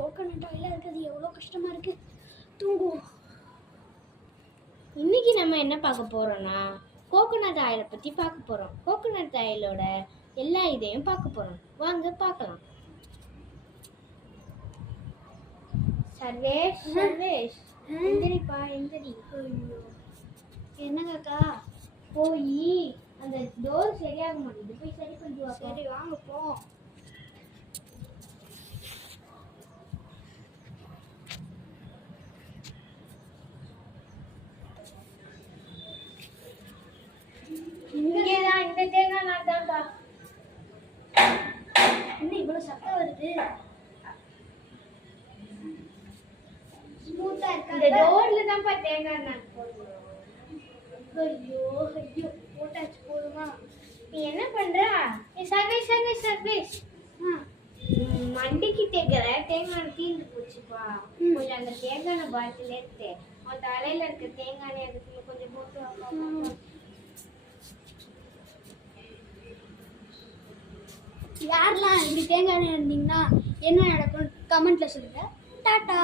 Coconut ஆயிலாக இருக்குது, எவ்வளோ கஷ்டமாக இருக்குது. தூங்குவோம். இன்னைக்கு நம்ம என்ன பார்க்க போகிறோம்னா கோகனட் ஆயிலை பற்றி பார்க்க போகிறோம். கோகனட் ஆயிலோட எல்லா இதையும் பார்க்க போகிறோம். வாங்க பார்க்கலாம். சர்வேஷ் சர்வேஷ் எந்திரிப்பா எந்திரி. என்னங்கக்கா? போய் அந்த டோர் சரியாக மாட்டேங்குது, போய் சரி பண்ணிட்டு வா. சரி வாங்க போ. இங்கேதான் இந்த தேங்காய் நான் தான்ப்பா. என்ன இவ்வளோ சத்தம் வருது? ஸ்மூத்தா இந்த இருக்கா? டோர்ல தான்ப்பா தேங்காய் நான் போடுறோம். ஐயோ ஐயோ, போட்டாச்சு போதுமா? நீ என்ன பண்ற? சர்வேஷ் சர்வேஷ் சர்வேஷ் மண்டிக்கு தேக்கிற தேங்காய் தீர்ந்து போச்சுப்பா. கொஞ்சம் அந்த தேங்காய் பாட்டில் எடுத்து அவன் தலையில இருக்க தேங்காய் அதுக்குள்ள கொஞ்சம் போட்டு வைப்பா. யாரெல்லாம் இப்படி தேங்காய் இருந்தீங்கன்னா என்ன நடக்கும் கமெண்ட்ல சொல்லுங்க. டாடா.